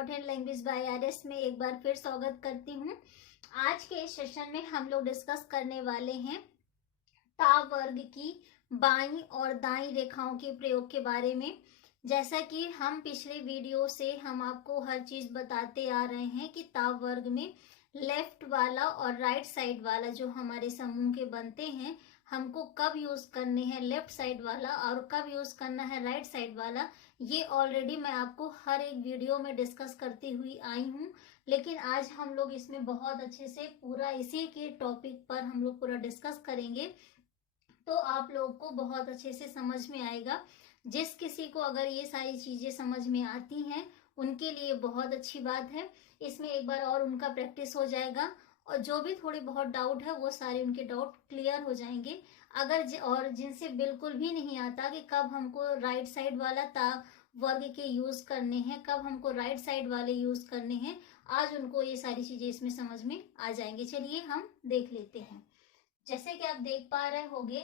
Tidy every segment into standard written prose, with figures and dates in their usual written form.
Shorthand language by RS में एक बार फिर स्वागत करती हूँ। आज के इस सेशन में हम लोग डिस्कस करने वाले हैं ता वर्ग की बाईं और दाईं रेखाओं के प्रयोग के बारे में। जैसा कि हम पिछले वीडियो से हम आपको हर चीज बताते आ रहे हैं कि ता वर्ग में लेफ्ट वाला और राइट साइड वाला जो हमारे समूह के बनते हैं, हमको कब यूज करने हैं लेफ्ट साइड वाला और कब यूज करना है राइट साइड वाला, ये ऑलरेडी मैं आपको हर एक वीडियो में डिस्कस करती हुई आई हूँ। लेकिन आज हम लोग इसमें बहुत अच्छे से पूरा इसी के टॉपिक पर हम लोग पूरा डिस्कस करेंगे, तो आप लोग को बहुत अच्छे से समझ में आएगा। जिस किसी को अगर ये सारी चीजें समझ में आती हैं उनके लिए बहुत अच्छी बात है। इसमें एक बार और उनका प्रैक्टिस हो जाएगा और जो भी थोड़ी बहुत डाउट है वो सारे उनके डाउट क्लियर हो जाएंगे। और जिनसे बिल्कुल भी नहीं आता कि कब हमको राइट साइड वाला ता वर्ग के यूज करने हैं, कब हमको राइट साइड वाले यूज करने हैं, आज उनको ये सारी चीजें इसमें समझ में आ जाएंगी। चलिए हम देख लेते हैं। जैसे कि आप देख पा रहे होंगे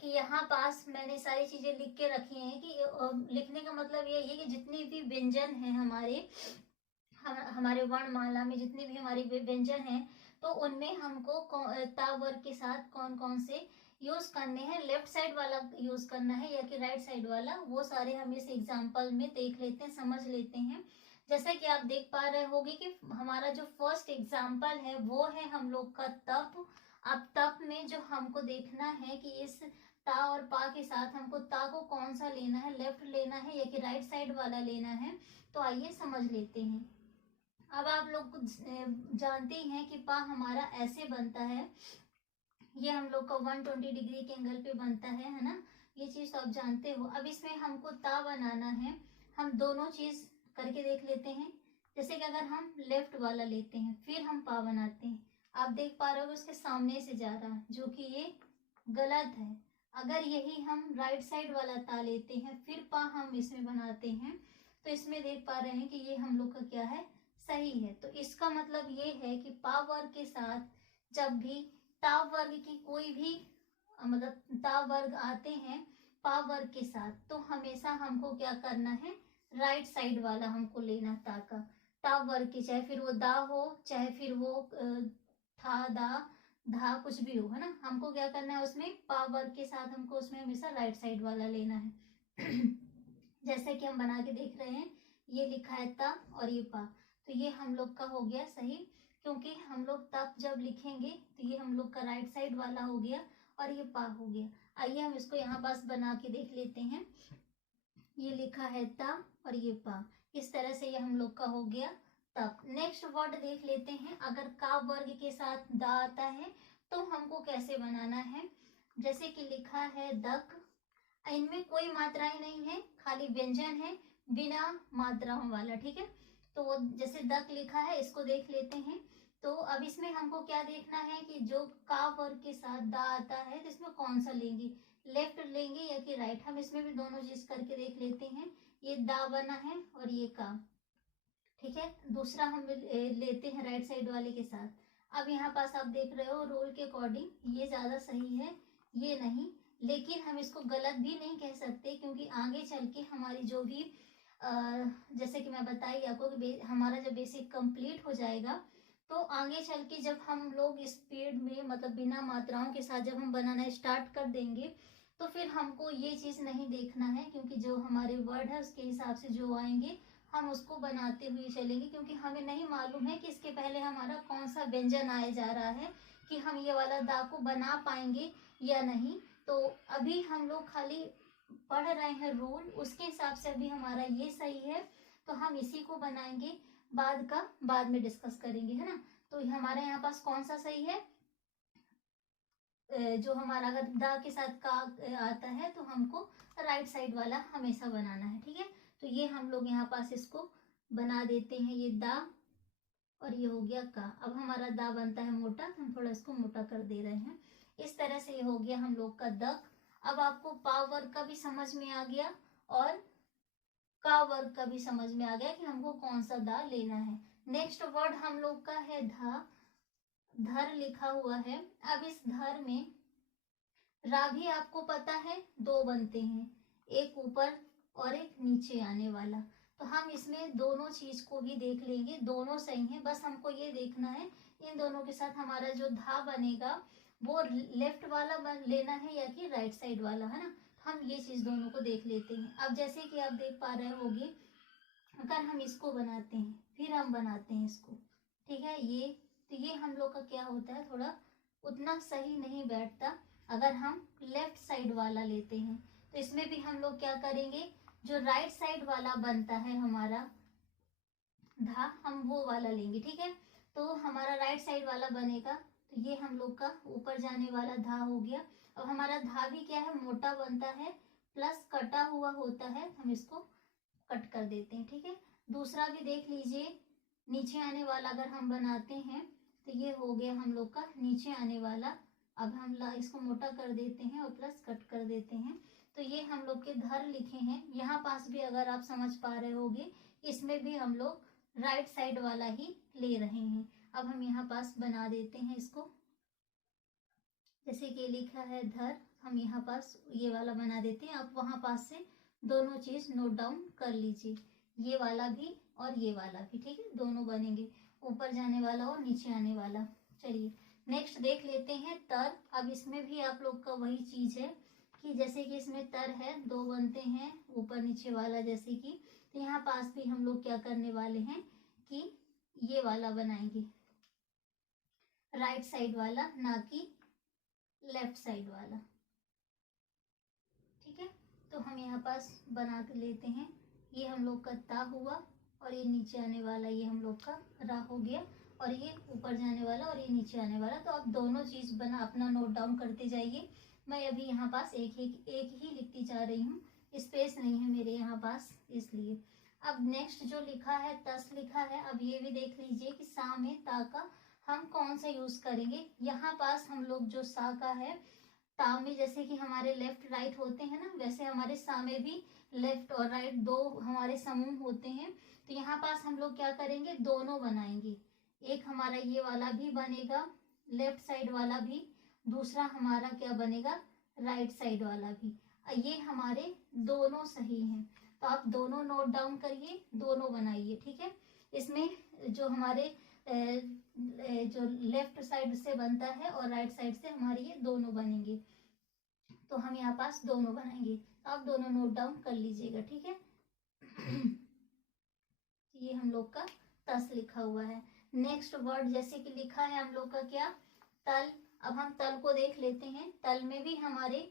कि यहाँ पास मैंने सारी चीजें लिख के रखी हैं कि लिखने का मतलब ये है कि जितनी भी व्यंजन है हमारे वर्णमाला में जितनी भी हमारी व्यंजन है, तो उनमें हमको ता वर्ग के साथ कौन कौन से यूज करने हैं, लेफ्ट साइड वाला यूज करना है या कि राइट साइड वाला, वो सारे हम इस एग्जाम्पल में देख लेते हैं, समझ लेते हैं। जैसा कि आप देख पा रहे होंगे कि हमारा जो फर्स्ट एग्जाम्पल है वो है हम लोग का तप। अब तप में जो हमको देखना है कि इस ता और पा के साथ हमको ता को कौन सा लेना है, लेफ्ट लेना है या कि राइट साइड वाला लेना है, तो आइए समझ लेते हैं। अब आप लोग जानते हैं कि पा हमारा ऐसे बनता है, ये हम लोग का 120 डिग्री के एंगल पे बनता है ना, ये चीज तो आप जानते हो। अब इसमें हमको ता बनाना है, हम दोनों चीज करके देख लेते हैं। जैसे कि अगर हम लेफ्ट वाला लेते हैं फिर हम पा बनाते हैं, आप देख पा रहे हो उसके सामने से जा रहा है, जो कि ये गलत है। अगर यही हम राइट साइड वाला ता लेते हैं फिर पा हम इसमें बनाते हैं, तो इसमें देख पा रहे हैं कि ये हम लोग का क्या है, सही है। तो इसका मतलब ये है कि पा वर्ग के साथ जब भी ता वर्ग की कोई भी मतलब ता वर्ग आते हैं पा वर्ग के साथ, तो हमेशा हमको क्या करना है, राइट साइड वाला हमको लेना ता का। ता वर्ग के चाहे फिर वो दा हो, चाहे फिर वो था दा धा कुछ भी हो, है ना, हमको क्या करना है उसमें पा वर्ग के साथ हमको उसमें हमेशा राइट साइड वाला लेना है। जैसे कि हम बना के देख रहे हैं, ये लिखा है ता और ये पा, तो ये हम लोग का हो गया सही, क्योंकि हम लोग तप जब लिखेंगे तो ये हम लोग का राइट साइड वाला हो गया और ये पा हो गया। आइए हम इसको यहाँ पास बना के देख लेते हैं। ये लिखा है ता और ये पा, इस तरह से ये हम लोग का हो गया तप। नेक्स्ट वर्ड देख लेते हैं। अगर का वर्ग के साथ दा आता है तो हमको कैसे बनाना है। जैसे कि लिखा है दक, इनमें कोई मात्राएं नहीं है, खाली व्यंजन है बिना मात्राओं वाला, ठीक है। तो वो जैसे दक लिखा है इसको देख लेते हैं। तो अब इसमें हमको क्या देखना है कि जो का वर्ग के साथ दा आता है तो इसमें कौन सा लेंगे, लेफ्ट लेंगे या कि राइट। हम इसमें भी दोनों चीज करके देख लेते हैं। ये दा बना है और ये का, ठीक है। दूसरा हम लेते हैं राइट साइड वाले के साथ। अब यहाँ पास आप देख रहे हो रूल के अकॉर्डिंग ये ज्यादा सही है, ये नहीं, लेकिन हम इसको गलत भी नहीं कह सकते, क्योंकि आगे चल के हमारी जो भी जैसे कि मैं बताई आपको कि हमारा जब बेसिक कंप्लीट हो जाएगा तो आगे चल के जब हम लोग स्पीड में मतलब बिना मात्राओं के साथ जब हम बनाना स्टार्ट कर देंगे तो फिर हमको ये चीज नहीं देखना है, क्योंकि जो हमारे वर्ड है उसके हिसाब से जो आएंगे हम उसको बनाते हुए चलेंगे, क्योंकि हमें नहीं मालूम है कि इसके पहले हमारा कौन सा व्यंजन आया जा रहा है कि हम ये वाला दा को बना पाएंगे या नहीं। तो अभी हम लोग खाली पढ़ रहे हैं रूल, उसके हिसाब से अभी हमारा ये सही है तो हम इसी को बनाएंगे, बाद का बाद में डिस्कस करेंगे, है ना। तो हमारे यहाँ पास कौन सा सही है, जो हमारा अगर दा के साथ का आता है तो हमको राइट साइड वाला हमेशा बनाना है, ठीक है। तो ये हम लोग यहाँ पास इसको बना देते हैं, ये दा और ये हो गया का। अब हमारा दा बनता है मोटा, तो हम थोड़ा इसको मोटा कर दे रहे हैं। इस तरह से ये हो गया हम लोग का दक। अब आपको पा वर्ग का भी समझ में आ गया और का वर्ग का भी समझ में आ गया कि हमको कौन सा दा लेना है। नेक्स्ट वर्ड हम लोग का है धा, धर लिखा हुआ है। अब इस धर में रा भी आपको पता है दो बनते हैं, एक ऊपर और एक नीचे आने वाला। तो हम इसमें दोनों चीज को भी देख लेंगे, दोनों सही है, बस हमको ये देखना है इन दोनों के साथ हमारा जो धा बनेगा वो लेफ्ट वाला लेना है या कि राइट साइड वाला, है ना। हम ये चीज दोनों को देख लेते हैं। अब जैसे कि आप देख पा रहे होगे, अगर हम इसको बनाते हैं फिर हम बनाते हैं इसको, ठीक है, ये तो ये हम लोग का क्या होता है, थोड़ा उतना सही नहीं बैठता अगर हम लेफ्ट साइड वाला लेते हैं। तो इसमें भी हम लोग क्या करेंगे, जो राइट साइड वाला बनता है हमारा धा, हम वो वाला लेंगे, ठीक है। तो हमारा राइट साइड वाला बनेगा, तो ये हम लोग का ऊपर जाने वाला धा हो गया। अब हमारा धा भी क्या है, मोटा बनता है प्लस कटा हुआ होता है, हम इसको कट कर देते हैं, ठीक है। दूसरा भी देख लीजिए, नीचे आने वाला अगर हम बनाते हैं तो ये हो गया हम लोग का नीचे आने वाला। अब हम इसको मोटा कर देते हैं और प्लस कट कर देते हैं, तो ये हम लोग के धर लिखे हैं। यहाँ पास भी अगर आप समझ पा रहे होगे, इसमें भी हम लोग राइट साइड वाला ही ले रहे हैं। अब हम यहाँ पास बना देते हैं इसको, जैसे कि लिखा है धर, हम यहाँ पास ये वाला बना देते हैं। आप वहां पास से दोनों चीज नोट डाउन कर लीजिए, ये वाला भी और ये वाला भी, ठीक है, दोनों बनेंगे, ऊपर जाने वाला और नीचे आने वाला। चलिए नेक्स्ट देख लेते हैं तर। अब इसमें भी आप लोग का वही चीज है कि जैसे कि इसमें तर है, दो बनते हैं ऊपर नीचे वाला जैसे कि, तो यहाँ पास भी हम लोग क्या करने वाले हैं कि ये वाला बनाएंगे, राइट साइड वाला, ना कि लेफ्ट साइड वाला, ठीक है। तो हम यहाँ पास बना के लेते हैं, ये हम लोग का ता हुआ और ये नीचे आने वाला ये हम लोग का रा हो गया, और ये ऊपर जाने वाला और ये नीचे आने वाला। तो आप दोनों चीज बना अपना नोट डाउन करते जाइए। मैं अभी यहाँ पास एक ही लिखती जा रही हूँ, स्पेस नहीं है मेरे यहाँ पास, इसलिए। अब नेक्स्ट जो लिखा है तस लिखा है, अब ये भी देख लीजिए कि सा में ता का हम कौन सा यूज करेंगे। यहाँ पास हम लोग जो सा का है, ता में जैसे कि हमारे लेफ्ट राइट होते हैं ना, वैसे हमारे सा में भी लेफ्ट और राइट दो हमारे समूह होते हैं। तो यहाँ पास हम लोग क्या करेंगे, दोनों बनाएंगे, एक हमारा ये वाला भी बनेगा लेफ्ट साइड वाला भी, दूसरा हमारा क्या बनेगा राइट साइड वाला भी। ये हमारे दोनों सही हैं, तो आप दोनों नोट डाउन करिए, दोनों बनाइए, ठीक है। इसमें जो हमारे जो लेफ्ट साइड से बनता है और राइट साइड से हमारे ये दोनों बनेंगे, तो हम यहाँ पास दोनों बनाएंगे, तो आप दोनों नोट डाउन कर लीजिएगा, ठीक है। ये हम लोग का तस लिखा हुआ है। नेक्स्ट वर्ड जैसे कि लिखा है हम लोग का क्या, तल। अब हम तल को देख लेते हैं, तल में भी हमारे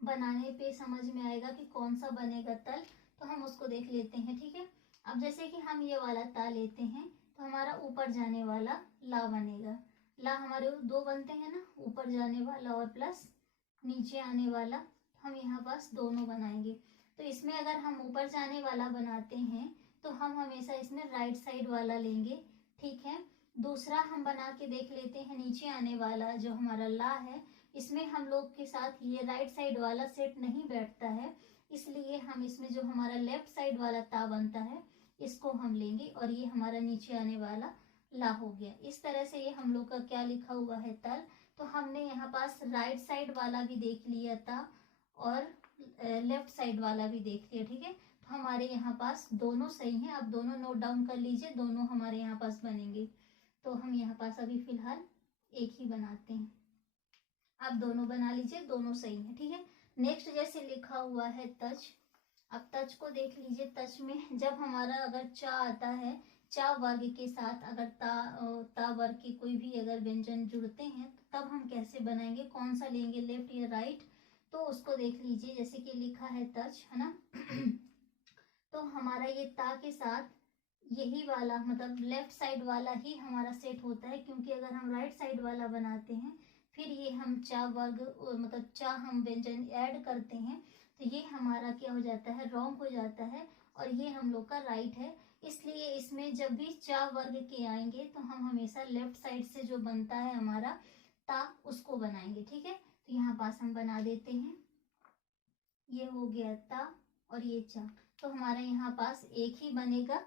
बनाने पे समझ में आएगा कि कौन सा बनेगा तल, तो हम उसको देख लेते हैं, ठीक है। अब जैसे कि हम ये वाला ता लेते हैं, तो हमारा ऊपर जाने वाला ला बनेगा। ला हमारे दो बनते हैं ना, ऊपर जाने वाला और प्लस नीचे आने वाला, हम यहाँ पास दोनों बनाएंगे। तो इसमें अगर हम ऊपर जाने वाला बनाते हैं तो हम हमेशा इसमें राइट साइड वाला लेंगे, ठीक है। दूसरा हम बना के देख लेते हैं, नीचे आने वाला जो हमारा ला है, इसमें हम लोग के साथ ये राइट साइड वाला सेट नहीं बैठता है, इसलिए हम इसमें जो हमारा लेफ्ट साइड वाला ता बनता है इसको हम लेंगे, और ये हमारा नीचे आने वाला ला हो गया। इस तरह से ये हम लोग का क्या लिखा हुआ है तल। तो हमने यहाँ पास राइट साइड वाला भी देख लिया था और लेफ्ट साइड वाला भी देख लिया, ठीक है। तो हमारे यहाँ पास दोनों सही हैं, आप दोनों नोट डाउन कर लीजिए, दोनों हमारे यहाँ पास बनेंगे। तो हम यहाँ पास अभी फिलहाल एक ही बनाते हैं, आप दोनों बना लीजिए, दोनों सही है, ठीक है। नेक्स्ट जैसे लिखा हुआ है तच। अब तच को देख लीजिए, तच में जब हमारा अगर चा आता है, चा वर्ग के साथ अगर ता वर्ग के कोई भी अगर व्यंजन जुड़ते हैं तो तब हम कैसे बनाएंगे, कौन सा लेंगे, लेफ्ट या राइट, तो उसको देख लीजिए। जैसे कि लिखा है तच, है ना। तो हमारा ये ता के साथ यही वाला मतलब लेफ्ट साइड वाला ही हमारा सेट होता है, क्योंकि अगर हम राइट साइड वाला बनाते हैं फिर ये हम चा वर्ग मतलब चा हम व्यंजन ऐड करते हैं, तो ये हमारा क्या हो जाता है, रॉन्ग हो जाता है, और ये हम लोग का राइट है। इसलिए इसमें जब भी चा वर्ग के आएंगे तो हम हमेशा लेफ्ट साइड से जो बनता है हमारा ता उसको बनाएंगे, ठीक है। तो यहाँ पास हम बना देते हैं, ये हो गया ता और ये चा, तो हमारा यहाँ पास एक ही बनेगा,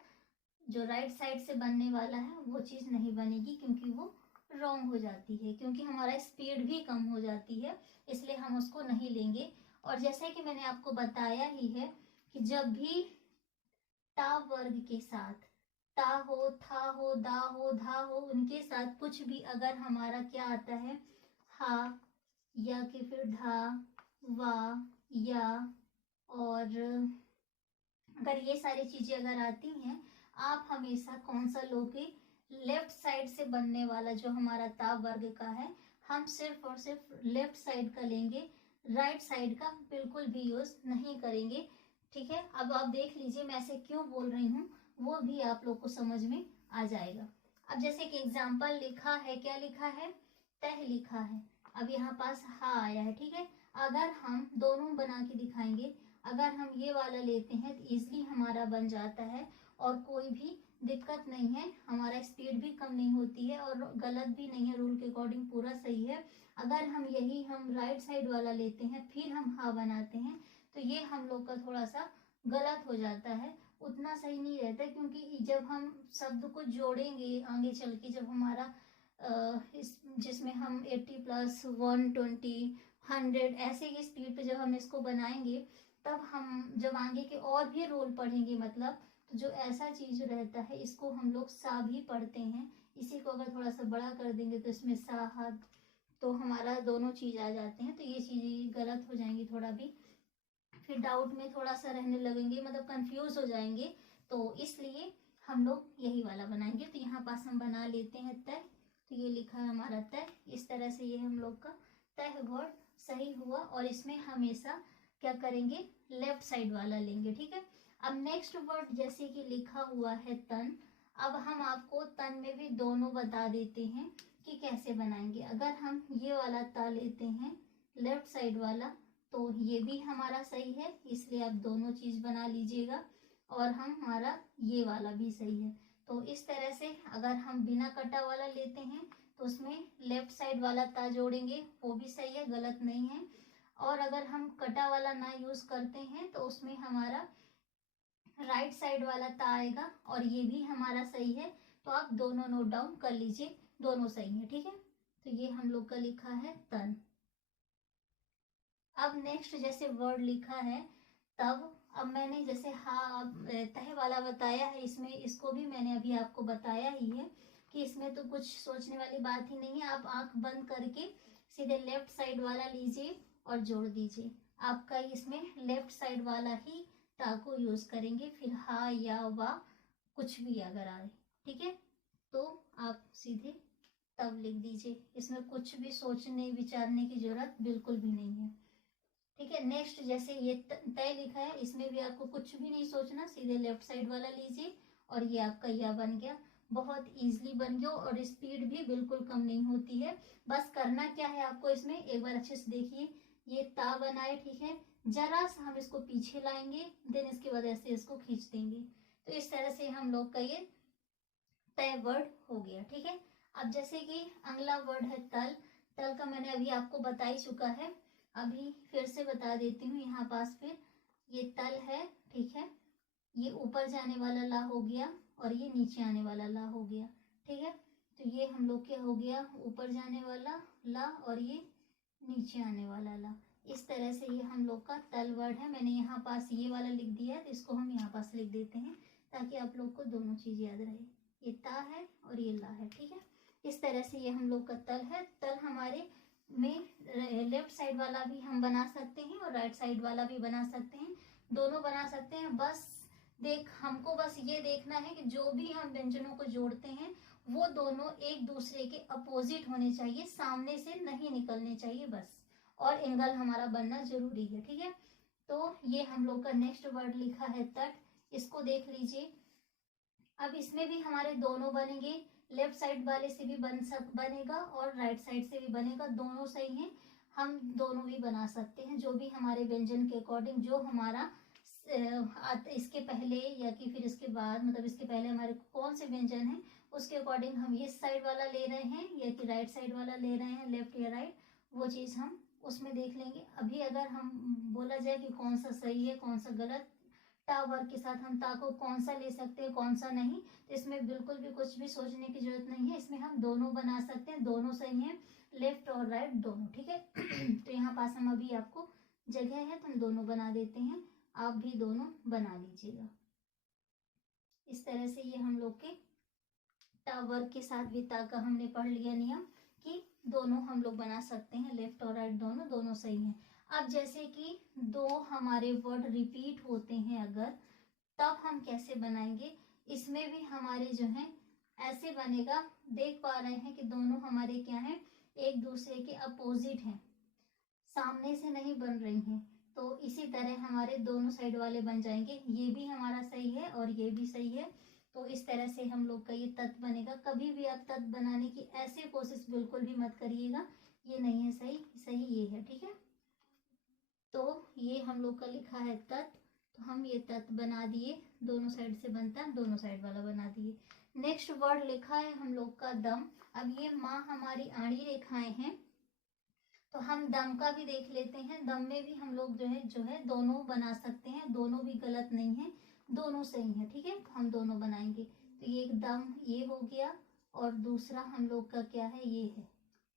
जो राइट साइड से बनने वाला है वो चीज नहीं बनेगी, क्योंकि वो रॉन्ग हो जाती है, क्योंकि हमारा स्पीड भी कम हो जाती है, इसलिए हम उसको नहीं लेंगे। और जैसे कि मैंने आपको बताया ही है कि जब भी टा वर्ग के साथ, ता हो, था हो, दा हो, धा हो, उनके साथ कुछ भी अगर हमारा क्या आता है, हा या कि फिर ढा, वा, या, और अगर ये सारी चीजें अगर आती हैं, आप हमेशा कौन सा लोगे, लेफ्ट साइड से बनने वाला जो हमारा ता वर्ग का है, हम सिर्फ और सिर्फ लेफ्ट साइड का लेंगे, राइट साइड का बिल्कुल भी यूज नहीं करेंगे। ठीक है, अब आप देख लीजिए मैं ऐसे क्यों बोल रही हूँ, वो भी आप लोग को समझ में आ जाएगा। अब जैसे कि एग्जाम्पल लिखा है, क्या लिखा है, तह लिखा है, अब यहाँ पास हा आया है। ठीक है, अगर हम दोनों बना के दिखाएंगे, अगर हम ये वाला लेते हैं तो इजली हमारा बन जाता है और कोई भी दिक्कत नहीं है, हमारा स्पीड भी कम नहीं होती है और गलत भी नहीं है, रूल के अकॉर्डिंग पूरा सही है। अगर हम यही हम राइट साइड वाला लेते हैं फिर हम हा बनाते हैं तो ये हम लोग का थोड़ा सा गलत हो जाता है, उतना सही नहीं रहता, क्योंकि जब हम शब्द को जोड़ेंगे आगे चल के, जब हमारा इस जिसमें हम 80 प्लस 120 100 ऐसे की स्पीड पे जब हम इसको बनाएंगे, तब हम जब आगे के और भी रूल पढ़ेंगे, मतलब तो जो ऐसा चीज रहता है इसको हम लोग सा भी पढ़ते हैं, इसी को अगर थोड़ा सा बड़ा कर देंगे तो इसमें सा हा, तो हमारा दोनों चीज आ जाते हैं, तो ये चीजें गलत हो जाएंगी थोड़ा भी, फिर डाउट में थोड़ा सा रहने लगेंगे, मतलब कंफ्यूज हो जाएंगे, तो इसलिए हम लोग यही वाला बनाएंगे। तो यहाँ पास हम बना लेते हैं तय, तो ये लिखा है हमारा तय, इस तरह से ये हम लोग का तय वर्ड सही हुआ, और इसमें हमेशा क्या करेंगे, लेफ्ट साइड वाला लेंगे। ठीक है, अब नेक्स्ट वर्ड जैसे कि लिखा हुआ है तन, अब हम आपको तन में भी दोनों बता देते हैं कि कैसे बनाएंगे। अगर हम ये वाला ता लेते हैं लेफ्ट साइड वाला, तो ये भी हमारा सही है, इसलिए आप दोनों चीज बना लीजिएगा, और हमारा ये वाला भी सही है। तो इस तरह से अगर हम बिना कटा वाला लेते हैं तो उसमें लेफ्ट साइड वाला ता जोड़ेंगे, वो भी सही है, गलत नहीं है। और अगर हम कटा वाला ना यूज करते हैं तो उसमें हमारा राइट साइड वाला ता आएगा, और ये भी हमारा सही है। तो आप दोनों नोट डाउन कर लीजिए, दोनों सही है। ठीक है, तो ये हम लोग का लिखा है तन। अब नेक्स्ट जैसे वर्ड लिखा है तब, अब मैंने जैसे हा तह वाला बताया है, इसमें इसको भी मैंने अभी आपको बताया ही है कि इसमें तो कुछ सोचने वाली बात ही नहीं है, आप आंख बंद करके सीधे लेफ्ट साइड वाला लीजिए और जोड़ दीजिए, आपका इसमें लेफ्ट साइड वाला ही ता को यूज करेंगे, फिर हा या वा कुछ भी अगर आए, ठीक है, तो आप सीधे तब लिख दीजिए, इसमें कुछ भी सोचने विचारने की जरूरत बिल्कुल भी नहीं है। ठीक है, नेक्स्ट जैसे ये तय लिखा है, इसमें भी आपको कुछ भी नहीं सोचना, सीधे लेफ्ट साइड वाला लीजिए और ये आपका या बन गया, बहुत इजीली बन गया, और स्पीड भी बिल्कुल कम नहीं होती है। बस करना क्या है आपको, इसमें एक बार अच्छे से देखिए, ये ता बनाए, ठीक है, जरा सा हम इसको पीछे लाएंगे, देन इसके बाद ऐसे इसको खींच देंगे, तो इस तरह से हम लोग का ये तय वर्ड हो गया। ठीक है, अब जैसे कि अगला वर्ड है तल, तल का मैंने अभी आपको बता ही चुका है, अभी फिर से बता देती हूँ। यहाँ पास फिर ये तल है, ठीक है, ये ऊपर जाने वाला ला हो गया और ये नीचे आने वाला ला हो गया। ठीक है, तो ये हम लोग क्या हो गया, ऊपर जाने वाला ला और ये नीचे आने वाला ला, इस तरह से ये हम लोग का तल वर्ड है। मैंने यहाँ पास ये वाला लिख दिया है, तो इसको हम यहाँ पास लिख देते हैं ताकि आप लोग को दोनों चीज याद रहे, ये ता है और ये ला है। ठीक है, इस तरह से ये हम लोग का तल है। तल हमारे में लेफ्ट साइड वाला भी हम बना सकते हैं और राइट साइड वाला भी बना सकते हैं, दोनों बना सकते हैं। बस हमको बस ये देखना है कि जो भी हम व्यंजनों को जोड़ते हैं वो दोनों एक दूसरे के अपोजिट होने चाहिए, सामने से नहीं निकलने चाहिए बस, और एंगल हमारा बनना जरूरी है। ठीक है, तो ये हम लोग का नेक्स्ट वर्ड लिखा है तट, इसको देख लीजिए, अब इसमें भी हमारे दोनों बनेंगे, लेफ्ट साइड वाले से भी बनेगा और राइट साइड से भी बनेगा, दोनों सही हैं, हम दोनों भी बना सकते हैं, जो भी हमारे व्यंजन के अकॉर्डिंग, जो हमारा इसके पहले या कि फिर इसके बाद, मतलब इसके पहले हमारे कौन से व्यंजन है उसके अकॉर्डिंग हम इस साइड वाला ले रहे हैं या कि राइट साइड वाला ले रहे हैं, लेफ्ट या राइट, वो चीज हम उसमें देख लेंगे। अभी अगर हम बोला जाए कि कौन सा सही है कौन सा गलत, टा वर्ग के साथ हम ता को कौन सा ले सकते हैं कौन सा नहीं, तो इसमें बिल्कुल भी कुछ भी सोचने की जरूरत नहीं है, इसमें हम दोनों बना सकते हैं, दोनों सही हैं, लेफ्ट और राइट दोनों। ठीक है, तो यहाँ पास हम अभी आपको जगह है तो हम दोनों बना देते हैं, आप भी दोनों बना लीजिएगा। इस तरह से ये हम लोग के ता वर्ग के साथ भी ता का हमने पढ़ लिया नियम कि दोनों हम लोग बना सकते हैं, लेफ्ट और राइट दोनों सही हैं। अब जैसे कि दो हमारे वर्ड रिपीट होते हैं अगर, तब हम कैसे बनाएंगे, इसमें भी हमारे जो है ऐसे बनेगा। देख पा रहे हैं कि दोनों हमारे क्या हैं, एक दूसरे के अपोजिट हैं, सामने से नहीं बन रही हैं। तो इसी तरह हमारे दोनों साइड वाले बन जाएंगे, ये भी हमारा सही है और ये भी सही है। तो इस तरह से हम लोग का ये तत्व बनेगा। कभी भी आप तत्व बनाने की ऐसे कोशिश बिल्कुल भी मत करिएगा, ये नहीं है सही, सही ये है, ठीक है। तो ये हम लोग का लिखा है तत्व, तो हम ये तत्व बना दिए, दोनों साइड से बनता है, दोनों साइड वाला बना दिए। नेक्स्ट वर्ड लिखा है हम लोग का दम। अब ये माँ हमारी आड़ी रेखाएं हैं, तो हम दम का भी देख लेते हैं। दम में भी हम लोग जो है दोनों बना सकते हैं, दोनों भी गलत नहीं है, दोनों सही है, ठीक है। हम दोनों बनाएंगे, तो ये एक दम ये हो गया और दूसरा हम लोग का क्या है, ये है,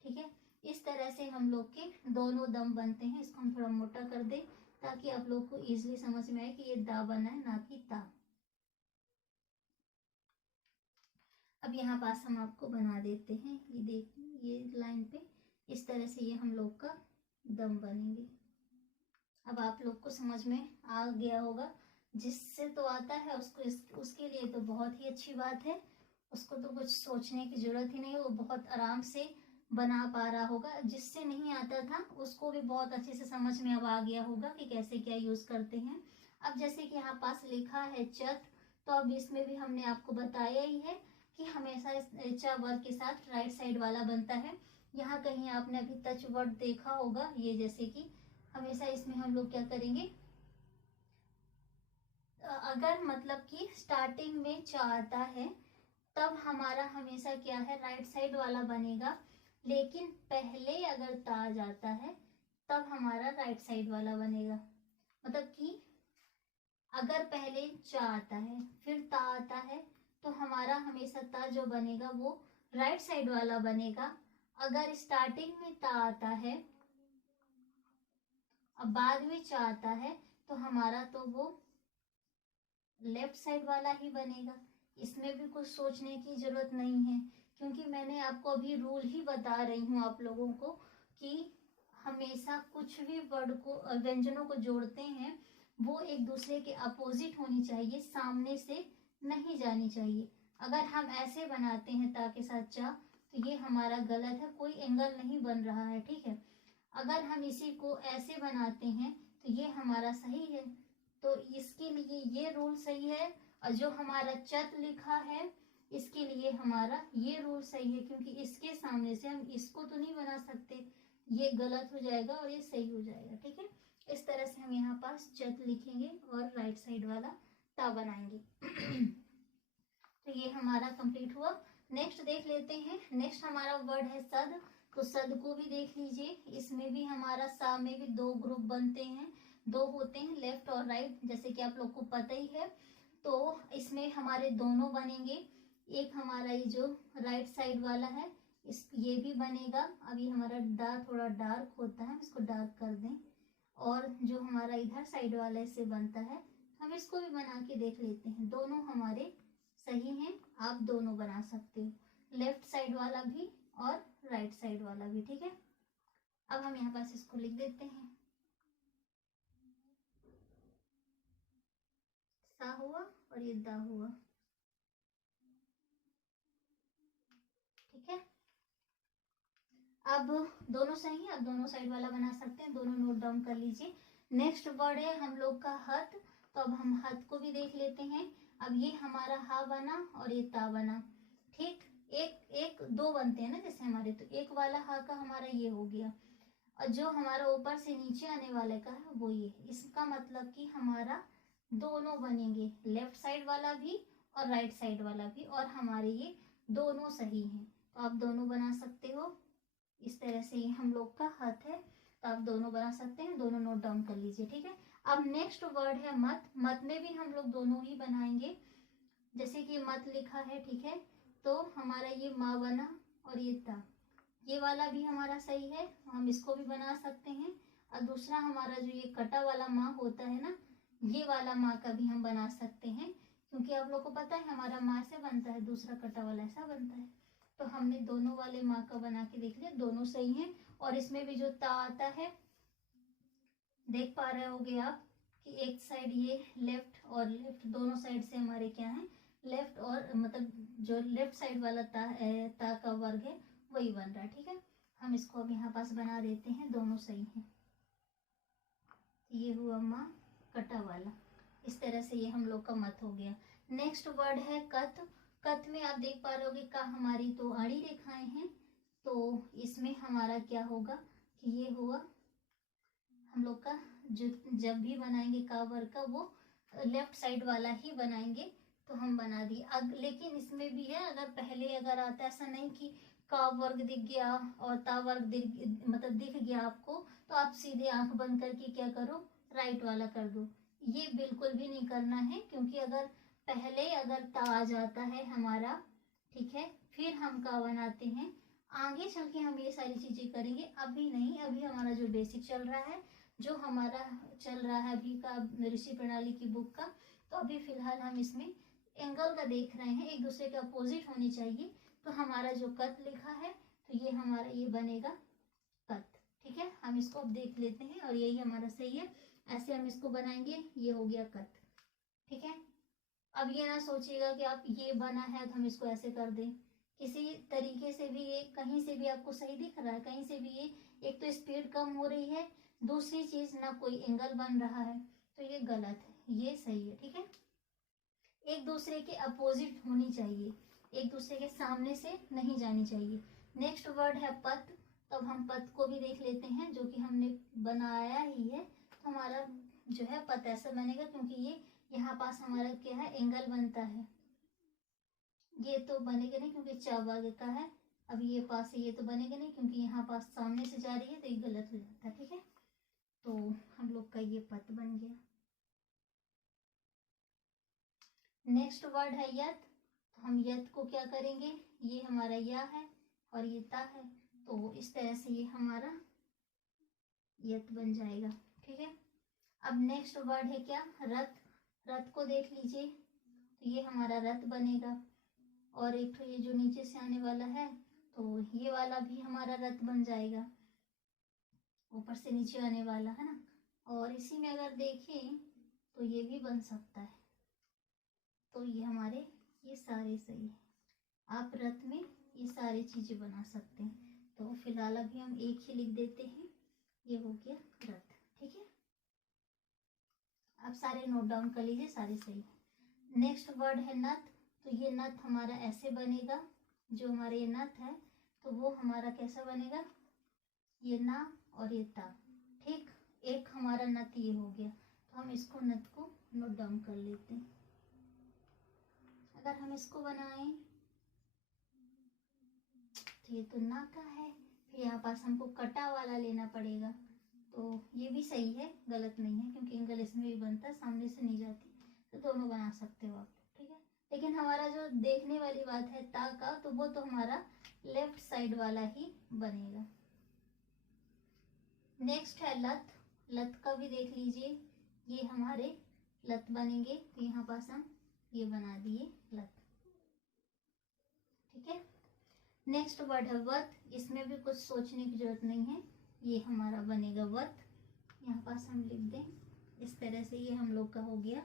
ठीक है। इस तरह से हम लोग के दोनों दम बनते हैं। इसको हम थोड़ा मोटा कर दें ताकि आप लोग को इजीली समझ में आए कि ये दा बना है, ना कि ता। अब यहाँ पास हम आपको बना देते हैं, ये देख ये लाइन पे इस तरह से ये हम लोग का दम बनेंगे। अब आप लोग को समझ में आ गया होगा, जिससे तो आता है उसको उसके लिए तो बहुत ही अच्छी बात है, उसको तो कुछ सोचने की जरूरत ही नहीं है, वो बहुत आराम से बना पा रहा होगा। जिससे नहीं आता था उसको भी बहुत अच्छे से समझ में अब आ गया होगा कि कैसे क्या यूज करते हैं। अब जैसे कि यहाँ पास लिखा है चत, तो अब इसमें भी हमने आपको बताया ही है कि हमेशा इस च वर्ग के साथ राइट साइड वाला बनता है। यहाँ कहीं आपने अभी टच वर्ड देखा होगा, ये जैसे कि हमेशा इसमें हम लोग क्या करेंगे, अगर मतलब कि स्टार्टिंग में च आता है तब हमारा हमेशा क्या है, राइट साइड वाला बनेगा। लेकिन पहले अगर ता जाता है तब हमारा राइट साइड वाला बनेगा। मतलब कि अगर पहले चा आता है फिर ता आता है तो हमारा हमेशा ता जो बनेगा वो राइट साइड वाला बनेगा। अगर स्टार्टिंग में ता आता है अब बाद में चा आता है तो हमारा तो वो लेफ्ट साइड वाला ही बनेगा। इसमें भी कुछ सोचने की जरूरत नहीं है, क्योंकि मैंने आपको अभी रूल ही बता रही हूँ आप लोगों को कि हमेशा कुछ भी वर्ड को व्यंजनों को जोड़ते हैं वो एक दूसरे के अपोजिट होनी चाहिए, सामने से नहीं जानी चाहिए। अगर हम ऐसे बनाते हैं ता के साथ चा तो ये हमारा गलत है, कोई एंगल नहीं बन रहा है, ठीक है। अगर हम इसी को ऐसे बनाते हैं तो ये हमारा सही है। तो इसके लिए ये रूल सही है, और जो हमारा चत लिखा है इसके लिए हमारा ये रूल सही है, क्योंकि इसके सामने से हम इसको तो नहीं बना सकते, ये गलत हो जाएगा और ये सही हो जाएगा, ठीक है। इस तरह से हम यहाँ पास चत लिखेंगे और राइट साइड वाला ता बनाएंगे। तो ये हमारा कंप्लीट हुआ। नेक्स्ट देख लेते हैं। नेक्स्ट हमारा वर्ड है सद, तो सद को भी देख लीजिए। इसमें भी हमारा सा में भी दो ग्रुप बनते हैं, दो होते हैं लेफ्ट और राइट, जैसे कि आप लोग को पता ही है। तो इसमें हमारे दोनों बनेंगे। एक हमारा ये जो राइट साइड वाला है ये भी बनेगा। अभी हमारा दा थोड़ा डार्क होता है, इसको डार्क कर दें। और जो हमारा इधर साइड वाला इससे बनता है, हम इसको भी बना के देख लेते हैं। दोनों हमारे सही हैं, आप दोनों बना सकते हो, लेफ्ट साइड वाला भी और राइट साइड वाला भी, ठीक है। अब हम यहाँ पास इसको लिख देते हैं, सा हुआ और ये दा हुआ, ठीक है। अब दोनों सही है, अब दोनों साइड वाला बना सकते हैं, दोनों नोट डाउन कर लीजिए। नेक्स्ट वर्ड है हम लोग का हत, तो अब हम हत को भी देख लेते हैं। अब ये हमारा हा बना और ये ता बना, ठीक। एक एक दो बनते हैं ना जैसे हमारे, तो एक वाला हा का हमारा ये हो गया, और जो हमारा ऊपर से नीचे आने वाले का है वो ये। इसका मतलब कि हमारा दोनों बनेंगे, लेफ्ट साइड वाला भी और राइट साइड वाला भी, और हमारे ये दोनों सही हैं, तो आप दोनों बना सकते हो। इस तरह से ये हम लोग का हाथ है, तो आप दोनों बना सकते हैं, दोनों नोट डाउन कर लीजिए, ठीक है। अब नेक्स्ट वर्ड है मत। मत में भी हम लोग दोनों ही बनाएंगे, जैसे कि मत लिखा है, ठीक है। तो हमारा ये माँ बना और ये ता, ये वाला भी हमारा सही है, हम इसको भी बना सकते हैं। और दूसरा हमारा जो ये कटा वाला माँ होता है ना, ये वाला माँ का भी हम बना सकते हैं, क्योंकि आप लोग को पता है हमारा माँ से बनता है, दूसरा कटा वाला ऐसा बनता है। तो हमने दोनों वाले माँ का बना के देख लिया, दोनों सही हैं। और इसमें भी जो ता आता है, देख पा रहे होगे आप कि एक साइड ये लेफ्ट और लेफ्ट दोनों साइड से हमारे क्या है, लेफ्ट और मतलब जो लेफ्ट साइड वाला ता का वर्ग है वही बन रहा है। ठीक है, हम इसको अब यहाँ पास बना देते हैं, दोनों सही हैं। ये हुआ माँ कटा वाला। इस तरह से ये हम लोग का मत हो गया। नेक्स्ट वर्ड है कत। कत में आप देख पा रहे होगे का हमारी तो आड़ी रेखाएं हैं, तो इसमें हमारा क्या होगा कि ये हुआ हम लोग का जो जब भी बनाएंगे का वर्ग का वो लेफ्ट साइड वाला ही बनाएंगे, तो हम बना दिए। अब लेकिन इसमें भी है, अगर पहले अगर आता ऐसा नहीं कि का वर्ग दिख गया और ता वर्ग मतलब दिख गया आपको, तो आप सीधे आंख बंद करके क्या करो, राइट वाला कर दो। ये बिल्कुल भी नहीं करना है, क्योंकि अगर पहले अगर ता आ जाता है हमारा, ठीक है, फिर हम का बनाते हैं, आगे चल के हम ये सारी चीजें करेंगे, अभी नहीं। अभी हमारा जो बेसिक चल रहा है, जो हमारा चल रहा है अभी का ऋषि प्रणाली की बुक का, तो अभी फिलहाल हम इसमें एंगल का देख रहे हैं, एक दूसरे के अपोजिट होनी चाहिए। तो हमारा जो कत लिखा है, तो ये हमारा ये बनेगा कत। ठीक है, हम इसको अब देख लेते हैं और यही हमारा सही है। ऐसे हम इसको बनाएंगे, ये हो गया कत। ठीक है, अब ये ना सोचिएगा कि आप ये बना है तो हम इसको ऐसे कर दें, किसी तरीके से भी ये कहीं से भी आपको सही दिख रहा है, कहीं से भी ये एक तो स्पीड कम हो रही है, दूसरी चीज ना कोई एंगल बन रहा है, तो ये गलत है, ये सही है। ठीक है, एक दूसरे के अपोजिट होनी चाहिए, एक दूसरे के सामने से नहीं जानी चाहिए। नेक्स्ट वर्ड है पत। तब हम पत को भी देख लेते हैं, जो कि हमने बनाया ही है। तो हमारा जो है पत ऐसा बनेगा, क्योंकि ये यहाँ पास हमारा क्या है, एंगल बनता है। ये तो बनेगा नहीं क्योंकि चाव आगे का है, अब ये पास है, ये तो बनेगा नहीं क्योंकि यहाँ पास सामने से जा रही है, तो ये गलत हो जाता है। ठीक है, तो हम लोग का ये पत बन गया। नेक्स्ट वर्ड है यत। तो हम यत को क्या करेंगे, ये हमारा या है और ये ता है, तो इस तरह से ये हमारा यत बन जाएगा। ठीक है, अब नेक्स्ट वर्ड है क्या, रथ। रथ को देख लीजिए, तो ये हमारा रथ बनेगा। और एक तो ये जो नीचे से आने वाला है, तो ये वाला भी हमारा रथ बन जाएगा, ऊपर से नीचे आने वाला है ना। और इसी में अगर देखें तो ये भी बन सकता है, तो ये हमारे ये सारे सही है। आप रथ में ये सारी चीजें बना सकते हैं। तो फिलहाल अभी हम एक ही लिख देते हैं, ये हो गया रथ। ठीक है, आप सारे नोट डाउन कर लीजिए, सारे सही है। नेक्स्ट वर्ड है नथ। तो ये नथ हमारा ऐसे बनेगा, जो हमारे ये नथ है, तो वो हमारा कैसा बनेगा, ये ना और ये ता। ठीक, एक हमारा नथ ये हो गया, तो हम इसको नथ को नोट डाउन कर लेते हैं। अगर हम इसको बनाएं तो ये तो ना का है, फिर यहाँ पास हमको कटा वाला लेना पड़ेगा, तो ये भी सही है, गलत नहीं है, क्योंकि एंगल इसमें भी बनता है, सामने से नहीं जाती, तो दोनों बना सकते हो आप। ठीक है, लेकिन हमारा जो देखने वाली बात है ता का, तो वो तो हमारा लेफ्ट साइड वाला ही बनेगा। नेक्स्ट है लत। लत का भी देख लीजिए, ये हमारे लत बनेंगे, तो यहाँ पास हम ये बना दिए लत। ठीक है, नेक्स्ट वर्ड है वत। इसमें भी कुछ सोचने की जरूरत नहीं है, ये हमारा बनेगा वत। यहाँ पास हम लिख दें इस तरह से, ये हम लोग का हो गया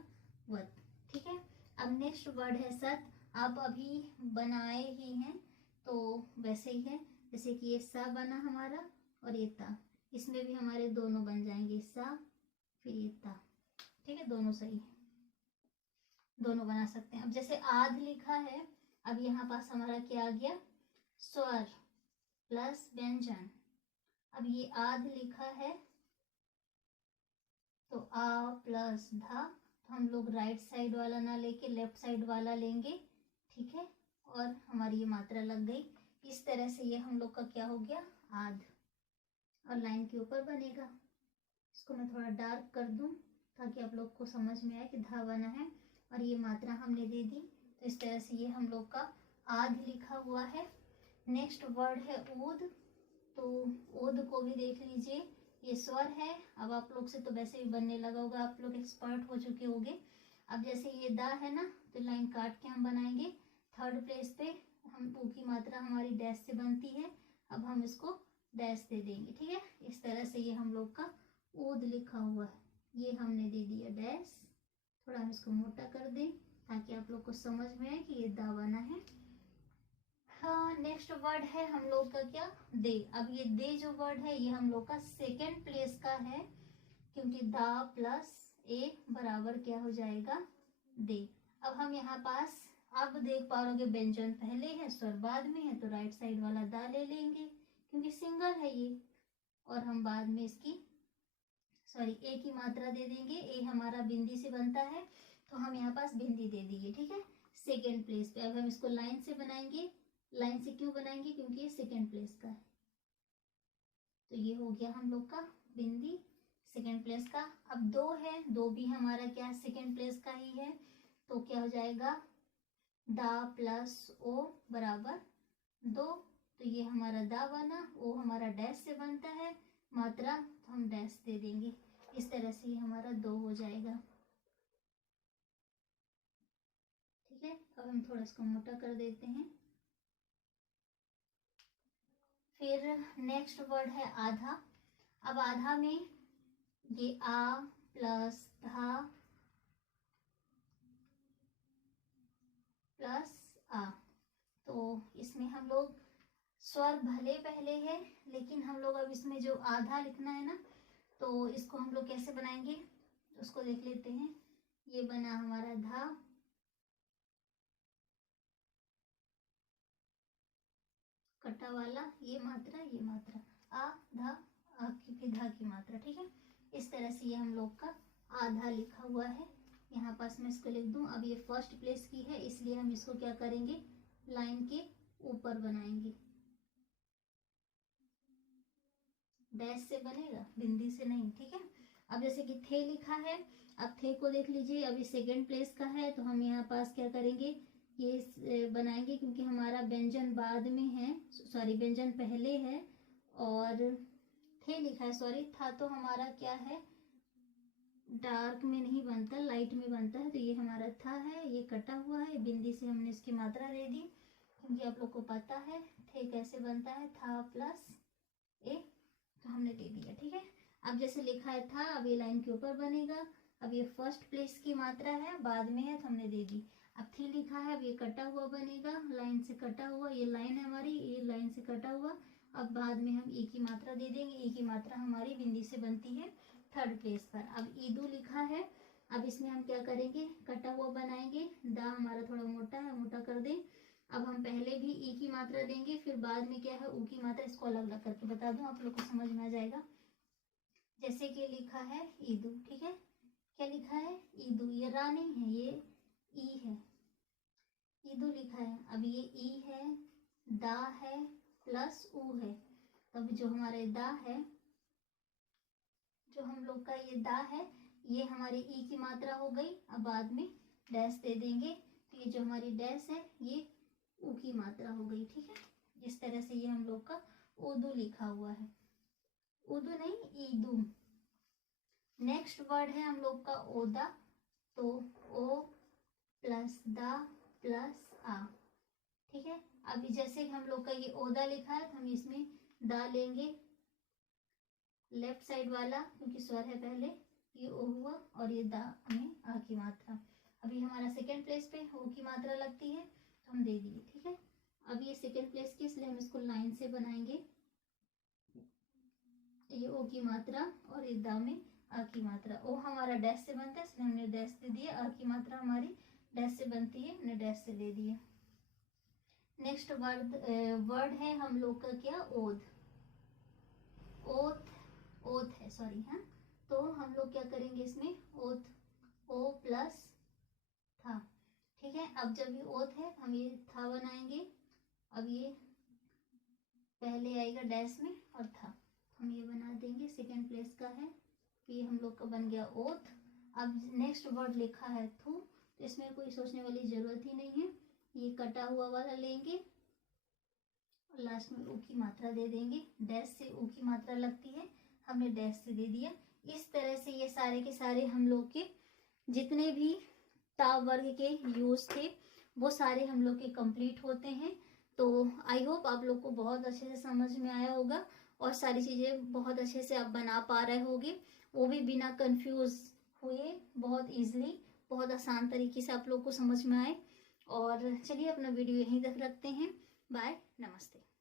वत। ठीक है, अब नेक्स्ट वर्ड है सत। आप अभी बनाए ही हैं, तो वैसे ही है, जैसे कि ये सा बना हमारा और ये ता, इसमें भी हमारे दोनों बन जाएंगे, सा फिर ये ता। ठीक है, दोनों सही है, दोनों बना सकते हैं। अब जैसे आध लिखा है, अब यहाँ पास हमारा क्या आ गया, स्वर प्लस व्यंजन। अब ये आध लिखा है, तो आ प्लस धा, तो हम लोग राइट साइड वाला ना लेके लेफ्ट साइड वाला लेंगे। ठीक है, और हमारी ये मात्रा लग गई। इस तरह से ये हम लोग का क्या हो गया, आध, और लाइन के ऊपर बनेगा। इसको मैं थोड़ा डार्क कर दूं ताकि आप लोग को समझ में आए कि धा बना है, और ये मात्रा हमने दे दी, तो इस तरह से ये हम लोग का आध लिखा हुआ है। नेक्स्ट वर्ड है ऊद। तो ऊद को भी देख लीजिए, ये स्वर है। अब आप लोग से तो वैसे भी बनने लगा होगा, आप लोग एक्सपर्ट हो चुके होंगे। अब जैसे ये दा है ना, तो लाइन काट के हम बनाएंगे। थर्ड प्लेस पे हम ऊ की मात्रा हमारी डैश से बनती है, अब हम इसको डैश दे देंगे। ठीक है, इस तरह से ये हम लोग का ऊद लिखा हुआ है, ये हमने दे दिया डैश। थोड़ा हम इसको मोटा कर दें ताकि आप लोग को समझ में आए कि ये दा बना है। हाँ, नेक्स्ट वर्ड है हम लोग का क्या, दे। अब ये दे जो वर्ड है ये हम लोग का सेकेंड प्लेस का है, क्योंकि दा प्लस ए बराबर क्या हो जाएगा, दे। अब हम यहाँ पास अब देख पा रहे व्यंजन पहले है, स्वर बाद में है, तो राइट साइड वाला दा ले लेंगे क्योंकि सिंगल है ये, और हम बाद में इसकी ए की मात्रा दे देंगे। ए हमारा बिंदी से बनता है, तो हम यहाँ पास बिंदी दे दिए। ठीक है, सेकेंड प्लेस पे। अब हम इसको लाइन से बनाएंगे। लाइन से क्यों बनाएंगे, क्योंकि ये सेकेंड प्लेस का है, तो ये हो गया हम लोग का बिंदी सेकेंड प्लेस का। अब दो है, दो भी हमारा क्या सेकेंड प्लेस का ही है, तो क्या हो जाएगा, दा प्लस ओ बराबर दो। तो ये हमारा दा बना, ओ हमारा डैश से बनता है, मात्रा तो हम डैश दे देंगे। इस तरह से ये हमारा दो हो जाएगा। ठीक है, अब हम थोड़ा इसको मोटा कर देते हैं। फिर नेक्स्ट वर्ड है आधा। अब आधा में ये आ प्लस धा प्लस आ, तो इसमें हम लोग स्वर भले पहले है, लेकिन हम लोग अब इसमें जो आधा लिखना है ना, तो इसको हम लोग कैसे बनाएंगे उसको देख लेते हैं। ये बना हमारा धा, कटा वाला, ये मात्रा आ धा, आ की फिर धा की मात्रा। ठीक है, इस तरह से ये हम लोग का आधा लिखा हुआ है। यहाँ पास मैं इसको लिख दूं। अब ये फर्स्ट प्लेस की है, इसलिए हम इसको क्या करेंगे, लाइन के ऊपर बनाएंगे। डैश से बनेगा, बिंदी से नहीं। ठीक है, अब जैसे कि थे लिखा है, अब थे को देख लीजिए, अभी सेकेंड प्लेस का है, तो हम यहाँ पास क्या करेंगे, ये बनाएंगे, क्योंकि हमारा व्यंजन बाद में है, व्यंजन पहले है, और थे लिखा है, था तो हमारा क्या है, डार्क में नहीं बनता, लाइट में बनता है, तो ये हमारा था है, ये कटा हुआ है, बिंदी से हमने इसकी मात्रा दे दी, क्योंकि आप लोग को पता है थे कैसे बनता है, था प्लस ए, तो हमने दे दिया। ठीक है, अब जैसे लिखा है था, अब ये लाइन के ऊपर बनेगा। अब ये फर्स्ट प्लेस की मात्रा है, बाद में है, तो हमने दे दी। अब थी लिखा है, अब ये कटा हुआ बनेगा, लाइन से कटा हुआ, ये लाइन है हमारी, ये लाइन से कटा हुआ। अब बाद में हम ई की मात्रा दे देंगे, ई की मात्रा हमारी बिंदी से बनती है थर्ड प्लेस पर। अब ईदू लिखा है, अब इसमें हम क्या करेंगे, कटा हुआ बनाएंगे, दा हमारा थोड़ा मोटा है, मोटा कर दें। अब हम पहले भी ई की मात्रा देंगे, फिर बाद में क्या है, ऊ की मात्रा। इसको अलग अलग करके बता दूं, आप लोग को समझ में आ जाएगा। जैसे कि लिखा है ईदू, ठीक है, क्या लिखा है, ईदू, ये रा नहीं है, ये ई है, ईदू लिखा है। अब ये ई है, दा है, प्लस ऊ है, तब जो हमारे दा है, जो हम लोग का ये दा है, ये हमारी ई की मात्रा हो गई। अब बाद में डैश दे देंगे, तो ये जो हमारी डैश है, ये ऊ की मात्रा हो गई। ठीक है, इस तरह से ये हम लोग का उर्दू लिखा हुआ है, उर्दू नहीं, ईदू। नेक्स्ट वर्ड है हम लोग का ओदा, तो ओ प्लस दा प्लस आ। ठीक है, अभी जैसे हम लोग का ये ओदा लिखा है, तो हम इसमें दा लेंगे, लेफ्ट साइड वाला, क्योंकि स्वर है पहले, ये ओ हुआ, और ये दा में आ की मात्रा। अभी हमारा सेकेंड प्लेस पे ओ की मात्रा लगती है, तो हम दे दिए। ठीक है, अब ये सेकेंड प्लेस की, इसलिए हम इसको लाइन से बनाएंगे, ये ओ की मात्रा और ये दा में आ की मात्रा। ओ हमारा डैश से बनता है, इसलिए हमने डैश दे दिया। आ की मात्रा हमारी डैश से बनती है, हमने डैश से दे दिया। नेक्स्ट वर्ड है हम लोग का क्या, ओध, ओथ, ओथ है, सॉरी। हाँ, तो हम लोग क्या करेंगे इसमें, ओथ, ओ प्लस था। ठीक है, अब जब ये ओथ है, हम ये था बनाएंगे। अब ये पहले आएगा डैश में और था, हम ये बना देंगे, सेकेंड प्लेस का है, तो ये हम लोग का बन गया ओथ। अब नेक्स्ट वर्ड लिखा है थू, तो इसमें कोई सोचने वाली जरूरत ही नहीं है, ये कटा हुआ वाला लेंगे और लास्ट में ऊ की मात्रा दे देंगे। डैश से ऊ की मात्रा लगती है, हमने डैश से दे दिया। इस तरह से ये सारे के सारे हम लोग के जितने भी ताव वर्ग के यूज थे वो सारे हम लोग के कंप्लीट होते हैं। तो आई होप आप लोग को बहुत अच्छे से समझ में आया होगा और सारी चीजें बहुत अच्छे से आप बना पा रहे होगे, वो भी बिना कंफ्यूज हुए, बहुत इजीली, बहुत आसान तरीके से आप लोग को समझ में आए। और चलिए अपना वीडियो यहीं तक रखते हैं। बाय, नमस्ते।